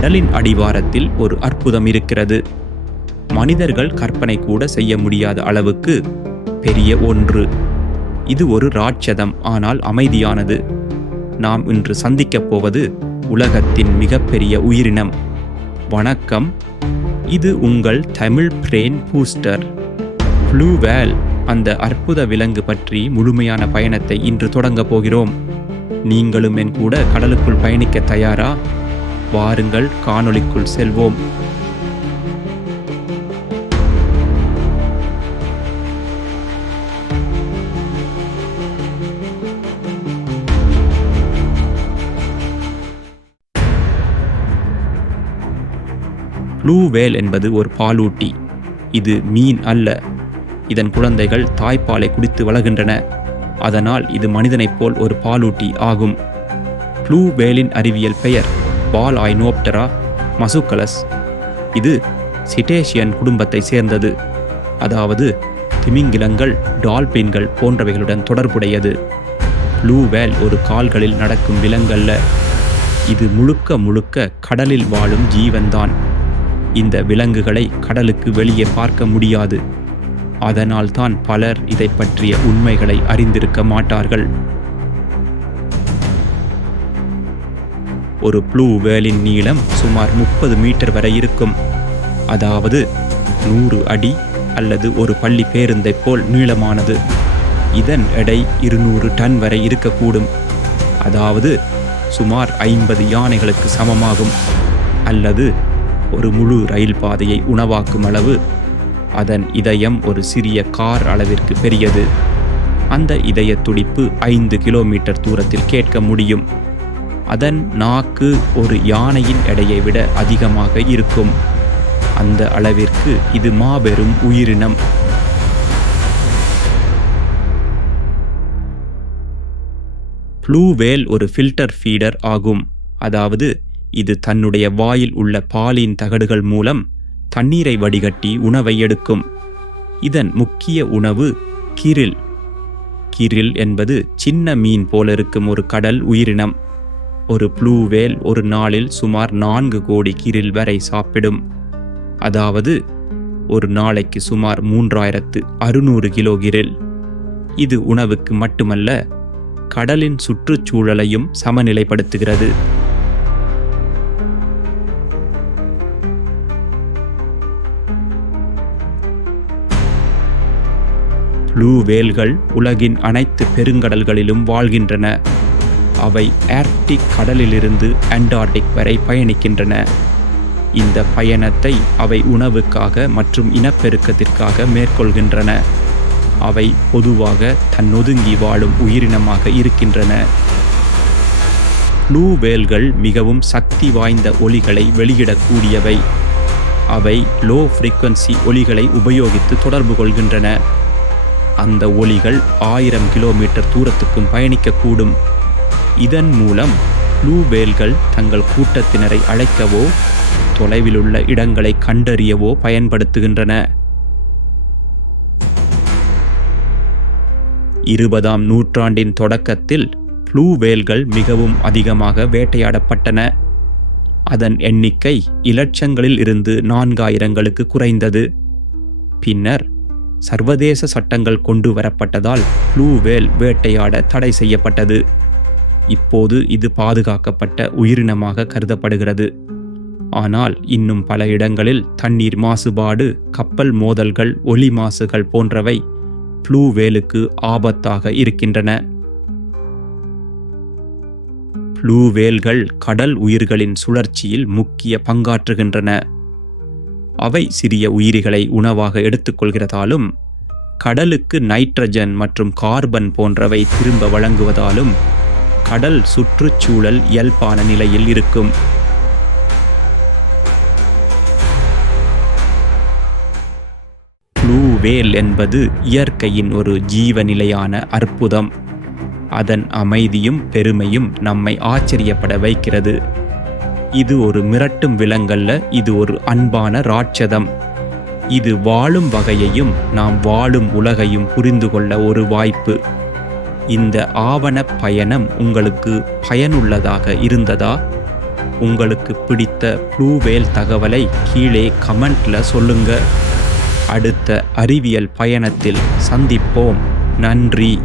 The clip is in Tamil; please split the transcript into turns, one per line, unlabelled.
கடலின் அடிவாரத்தில் ஒரு அற்புதம் இருக்கிறது. மனிதர்கள் கற்பனை கூட செய்ய முடியாத அளவுக்கு பெரிய ஒன்று. இது ஒரு ராட்சதம் ஆனால் அமைதியானது. நாம் இன்று சந்திக்கப் போவது உலகத்தின் மிகப்பெரிய உயிரினம். வணக்கம் இது உங்கள் தமிழ் பிரேன் பூஸ்டர். ப்ளூவேல் அந்த அற்புத விலங்கு பற்றி முழுமையான பயணத்தை இன்று தொடங்கப் போகிறோம். நீங்களும் என் கூட கடலுக்குள் பயணிக்க தயாரா? வாருங்கள் காணொளிக்குள் செல்வோம். ப்ளூ வேல் என்பது ஒரு பாலூட்டி. இது மீன் அல்ல. இதன் குழந்தைகள் தாய்ப்பாலை குடித்து வளர்கின்றன. அதனால் இது மனிதனைப் போல் ஒரு பாலூட்டி ஆகும். ப்ளூ வேலின் அறிவியல் பெயர் பால் ஐனோப்டரா மசுக்கலஸ். இது சிட்டேஷியன் குடும்பத்தை சேர்ந்தது. அதாவது திமிங்கிலங்கள் டால்பின்கள் போன்றவைகளுடன் தொடர்புடையது. ப்ளூவேல் ஒரு கால்களில் நடக்கும் விலங்கல்ல. இது முழுக்க முழுக்க கடலில் வாழும் ஜீவன்தான். இந்த விலங்குகளை கடலுக்கு வெளியே பார்க்க முடியாது. அதனால்தான் பலர் இதை பற்றிய உண்மைகளை அறிந்திருக்க மாட்டார்கள். ஒரு ப்ளூ வேலின் நீளம் சுமார் முப்பது மீட்டர் வரை இருக்கும். அதாவது நூறு அடி அல்லது ஒரு பள்ளி பேருந்தைப் போல் நீளமானது. இதன் எடை இருநூறு டன் வரை இருக்கக்கூடும். அதாவது சுமார் ஐம்பது யானைகளுக்கு சமமாகும். அல்லது ஒரு முழு ரயில் பாதையை உணவாக்கும் அளவு. அதன் இதயம் ஒரு சிறிய கார் அளவிற்கு பெரியது. அந்த இதய துடிப்பு ஐந்து கிலோமீட்டர் தூரத்தில் கேட்க முடியும். அதன் நாக்கு ஒரு யானையின் எடையை விட அதிகமாக இருக்கும். அந்த அளவிற்கு இது மாபெரும் உயிரினம். ப்ளூ வேல் ஒரு ஃபில்டர் ஃபீடர் ஆகும். அதாவது இது தன்னுடைய வாயில் உள்ள பாலின் தகடுகள் மூலம் தண்ணீரை வடிகட்டி உணவை எடுக்கும். இதன் முக்கிய உணவு கிரில். கிரில் என்பது சின்ன மீன் போல இருக்கும் ஒரு கடல் உயிரினம். ஒரு ப்ளூவேல் ஒரு நாளில் சுமார் நான்கு கோடி கிரில் வரை சாப்பிடும். அதாவது ஒரு நாளைக்கு சுமார் மூன்றாயிரத்து அறுநூறு கிலோ கிரில். இது உணவுக்கு மட்டுமல்ல கடலின் சுற்றுச்சூழலையும் சமநிலைப்படுத்துகிறது. ப்ளூ வேல்கள் உலகின் அனைத்து பெருங்கடல்களிலும் வாழ்கின்றன. அவை ஆர்க்டிக் கடலிலிருந்து அண்டார்டிக் வரை பயணிக்கின்றன. இந்த பயணத்தை அவை உணவுக்காக மற்றும் இனப்பெருக்கத்திற்காக மேற்கொள்கின்றன. அவை பொதுவாக தன்னொதுங்கி வாழும் உயிரினமாக இருக்கின்றன. ப்ளூ வேல்கள் மிகவும் சக்தி வாய்ந்த ஒலிகளை வெளியிடக்கூடியவை. அவை லோ ஃப்ரீக்வன்சி ஒலிகளை உபயோகித்து தொடர்பு கொள்கின்றன. அந்த ஒலிகள் ஆயிரம் கிலோமீட்டர் தூரத்துக்கும் பயணிக்கக்கூடும். இதன் மூலம் ப்ளூவேல்கள் தங்கள் கூட்டத்தினரை அழைக்கவோ தொலைவிலுள்ள இடங்களை கண்டறியவோ பயன்படுத்துகின்றன. இருபதாம் நூற்றாண்டின் தொடக்கத்தில் ப்ளூவேல்கள் மிகவும் அதிகமாக வேட்டையாடப்பட்டன. அதன் எண்ணிக்கை இலட்சங்களில் இருந்து நான்காயிரங்களுக்கு குறைந்தது. பின்னர் சர்வதேச சட்டங்கள் கொண்டு வரப்பட்டதால் ப்ளூவேல் வேட்டையாட தடை செய்யப்பட்டது. இப்போது இது பாதுகாக்கப்பட்ட உயிரினமாக கருதப்படுகிறது. ஆனால் இன்னும் பல இடங்களில் தண்ணீர் மாசுபாடு கப்பல் மோதல்கள் ஒலி மாசுகள் போன்றவை ப்ளூ வேலுக்கு ஆபத்தாக இருக்கின்றன. ப்ளூ வேல்கள் கடல் உயிர்களின் சுழற்சியில் முக்கிய பங்காற்றுகின்றன. அவை சிறிய உயிரிகளை உணவாக எடுத்துக்கொள்கிறதாலும் கடலுக்கு நைட்ரஜன் மற்றும் கார்பன் போன்றவை திரும்ப வழங்குவதாலும் கடல் சுற்றுச்சூழல் இயல்பான நிலையில் இருக்கும். ப்ளூ வேல் என்பது இயற்கையின் ஒரு ஜீவநிலையான அற்புதம். அதன் அமைதியும் பெருமையும் நம்மை ஆச்சரியப்பட வைக்கிறது. இது ஒரு மிரட்டும் விலங்கல்ல இது ஒரு அன்பான ராட்சதம். இது வாழும் வகையையும் நாம் வாழும் உலகையும் புரிந்து கொள்ள ஒரு வாய்ப்பு. இந்த ஆவண பயணம் உங்களுக்கு பயனுள்ளதாக இருந்ததா? உங்களுக்கு பிடித்த ப்ளூவேல் தகவலை கீழே கமெண்ட்ல சொல்லுங்க. அடுத்த அறிவியல் பயணத்தில் சந்திப்போம். நன்றி.